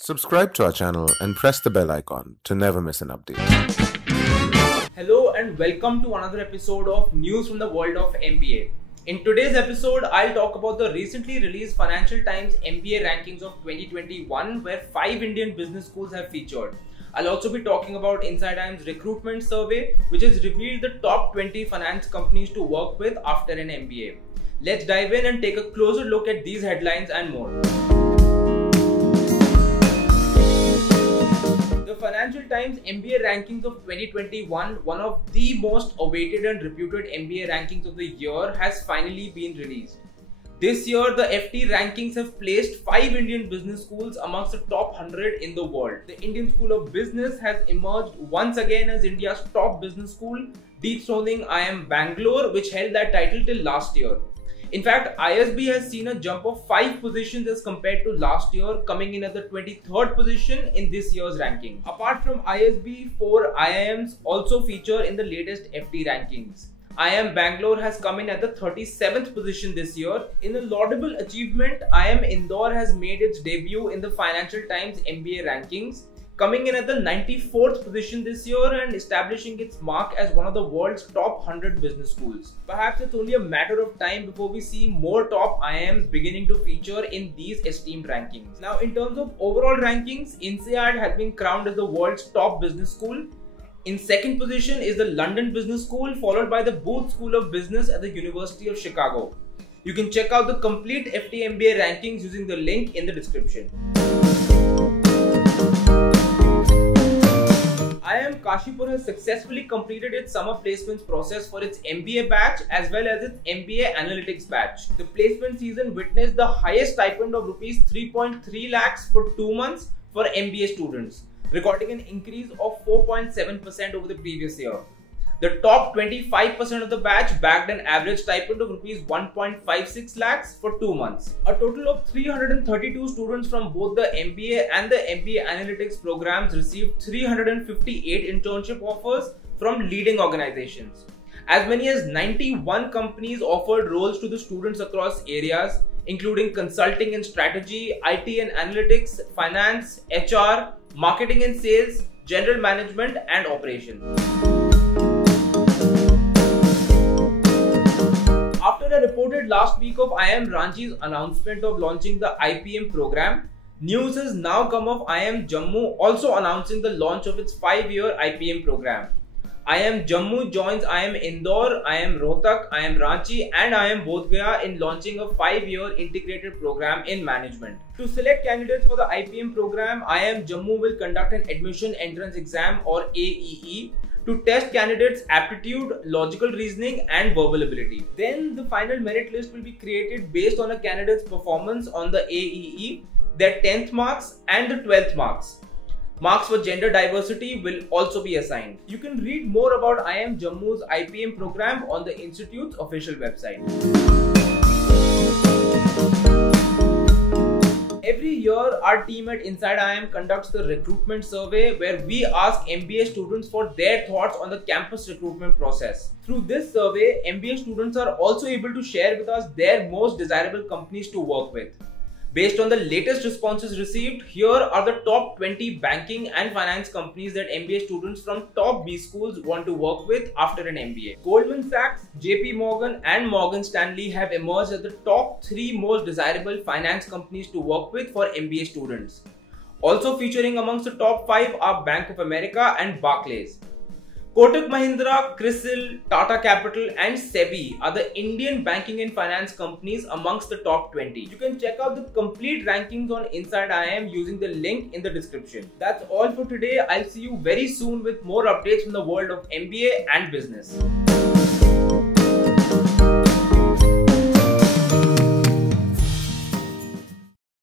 Subscribe to our channel and press the bell icon to never miss an update. Hello and welcome to another episode of News from the World of MBA. In today's episode, I'll talk about the recently released Financial Times MBA rankings of 2021, where 5 Indian business schools have featured. I'll also be talking about Inside IIM's recruitment survey, which has revealed the top 20 finance companies to work with after an MBA. Let's dive in and take a closer look at these headlines and more. The Financial Times MBA rankings of 2021, one of the most awaited and reputed MBA rankings of the year, has finally been released. This year, the FT rankings have placed 5 Indian business schools amongst the top 100 in the world. The Indian School of Business has emerged once again as India's top business school, dethroning IIM Bangalore, which held that title till last year. In fact, ISB has seen a jump of 5 positions as compared to last year, coming in at the 23rd position in this year's ranking. Apart from ISB, 4 IIMs also feature in the latest FT rankings. IIM Bangalore has come in at the 37th position this year. In a laudable achievement, IIM Indore has made its debut in the Financial Times MBA rankings, coming in at the 94th position this year and establishing its mark as one of the world's top 100 business schools. Perhaps it's only a matter of time before we see more top IIMs beginning to feature in these esteemed rankings. Now, in terms of overall rankings, INSEAD has been crowned as the world's top business school. In second position is the London Business School, followed by the Booth School of Business at the University of Chicago. You can check out the complete FT MBA rankings using the link in the description. IIM Kashipur has successfully completed its summer placements process for its MBA batch as well as its MBA Analytics batch. The placement season witnessed the highest stipend of Rs 3.3 lakhs for 2 months for MBA students, recording an increase of 4.7% over the previous year. The top 25% of the batch bagged an average stipend of Rs 1.56 lakhs for 2 months. A total of 332 students from both the MBA and the MBA Analytics programs received 358 internship offers from leading organizations. As many as 91 companies offered roles to the students across areas, including consulting and strategy, IT and analytics, finance, HR, marketing and sales, general management, and operations. After a reported last week of IIM Ranchi's announcement of launching the IPM program, news has now come of IIM Jammu also announcing the launch of its 5-year IPM program. IIM Jammu joins IIM Indore, IIM Rohtak, IIM Ranchi and IIM Bodh Gaya in launching a 5-year integrated program in management. To select candidates for the IPM program, IIM Jammu will conduct an admission entrance exam or AEE to test candidates' aptitude, logical reasoning and verbal ability. Then the final merit list will be created based on a candidate's performance on the AEE, their 10th marks and the 12th marks. Marks for gender diversity will also be assigned. You can read more about IIM Jammu's IPM program on the Institute's official website. Every year, our team at Inside IIM conducts the recruitment survey where we ask MBA students for their thoughts on the campus recruitment process. Through this survey, MBA students are also able to share with us their most desirable companies to work with. Based on the latest responses received, here are the top 20 banking and finance companies that MBA students from top B schools want to work with after an MBA. Goldman Sachs, JP Morgan and Morgan Stanley have emerged as the top 3 most desirable finance companies to work with for MBA students. Also featuring amongst the top 5 are Bank of America and Barclays. Kotak Mahindra, CRISIL, Tata Capital and SEBI are the Indian banking and finance companies amongst the top 20. You can check out the complete rankings on Inside IIM using the link in the description. That's all for today. I'll see you very soon with more updates from the world of MBA and business.